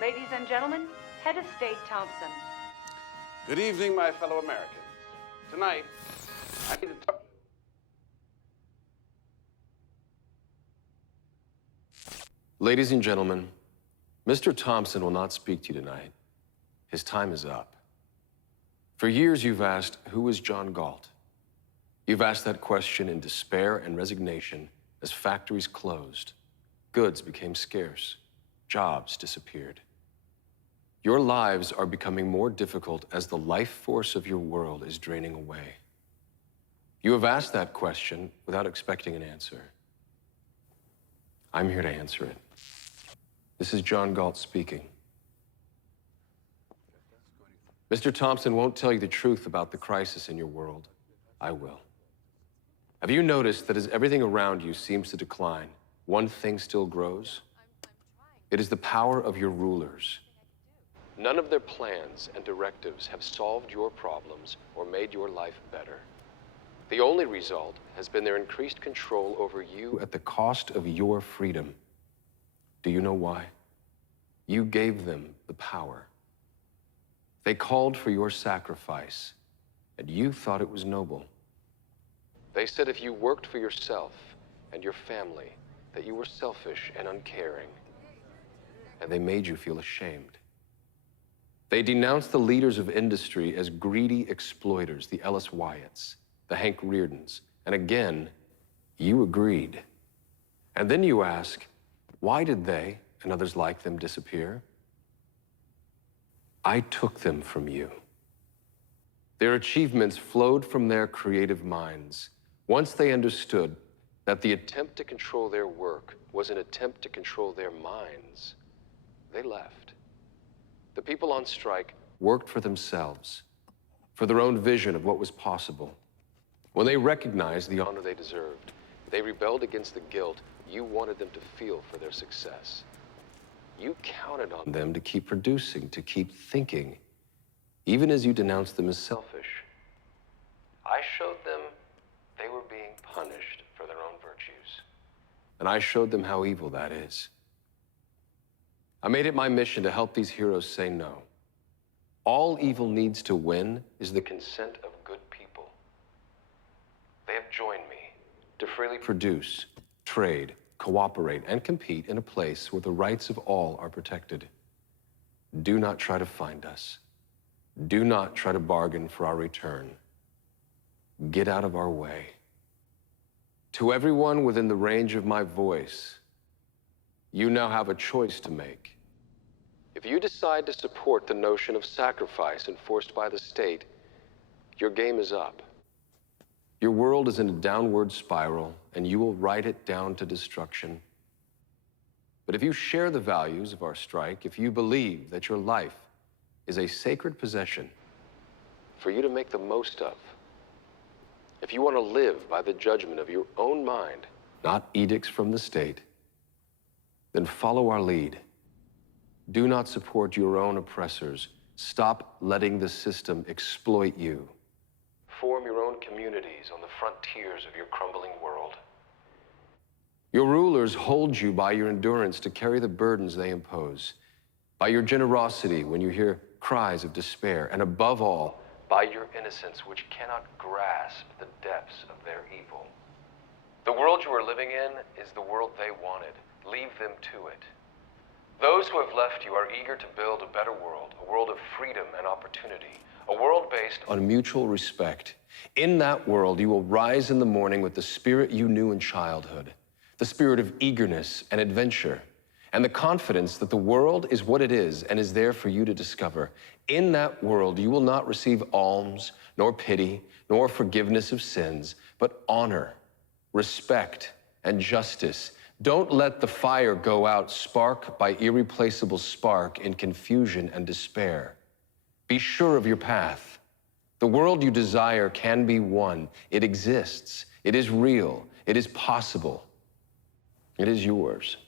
Ladies and gentlemen, Head of State Thompson. Good evening, my fellow Americans. Tonight, I need to talk. Ladies and gentlemen, Mr. Thompson will not speak to you tonight. His time is up. For years, you've asked, who is John Galt? You've asked that question in despair and resignation as factories closed, goods became scarce, jobs disappeared. Your lives are becoming more difficult as the life force of your world is draining away. You have asked that question without expecting an answer. I'm here to answer it. This is John Galt speaking. Mr. Thompson won't tell you the truth about the crisis in your world. I will. Have you noticed that as everything around you seems to decline, one thing still grows? It is the power of your rulers. None of their plans and directives have solved your problems or made your life better. The only result has been their increased control over you at the cost of your freedom. Do you know why? You gave them the power. They called for your sacrifice, and you thought it was noble. They said if you worked for yourself and your family, that you were selfish and uncaring, and they made you feel ashamed. They denounced the leaders of industry as greedy exploiters, the Ellis Wyatts, the Hank Reardons, and again, you agreed. And then you ask, why did they, and others like them, disappear? I took them from you. Their achievements flowed from their creative minds. Once they understood that the attempt to control their work was an attempt to control their minds, they left. The people on strike worked for themselves, for their own vision of what was possible. When they recognized the honor they deserved, they rebelled against the guilt you wanted them to feel for their success. You counted on them to keep producing, to keep thinking, even as you denounced them as selfish. I showed them they were being punished for their own virtues. And I showed them how evil that is. I made it my mission to help these heroes say no. All evil needs to win is the consent of good people. They have joined me to freely produce, trade, cooperate, and compete in a place where the rights of all are protected. Do not try to find us. Do not try to bargain for our return. Get out of our way. To everyone within the range of my voice, you now have a choice to make. If you decide to support the notion of sacrifice enforced by the state, your game is up. Your world is in a downward spiral, and you will ride it down to destruction. But if you share the values of our strike, if you believe that your life is a sacred possession for you to make the most of, if you want to live by the judgment of your own mind, not edicts from the state, then follow our lead. Do not support your own oppressors. Stop letting the system exploit you. Form your own communities on the frontiers of your crumbling world. Your rulers hold you by your endurance to carry the burdens they impose, by your generosity when you hear cries of despair, and above all, by your innocence which cannot grasp the depths of their evil. The world you are living in is the world they wanted. Leave them to it. Those who have left you are eager to build a better world, a world of freedom and opportunity, a world based on mutual respect. In that world, you will rise in the morning with the spirit you knew in childhood, the spirit of eagerness and adventure, and the confidence that the world is what it is and is there for you to discover. In that world, you will not receive alms, nor pity, nor forgiveness of sins, but honor, respect, and justice. Don't let the fire go out spark by irreplaceable spark in confusion and despair. Be sure of your path. The world you desire can be won. It exists. It is real. It is possible. It is yours.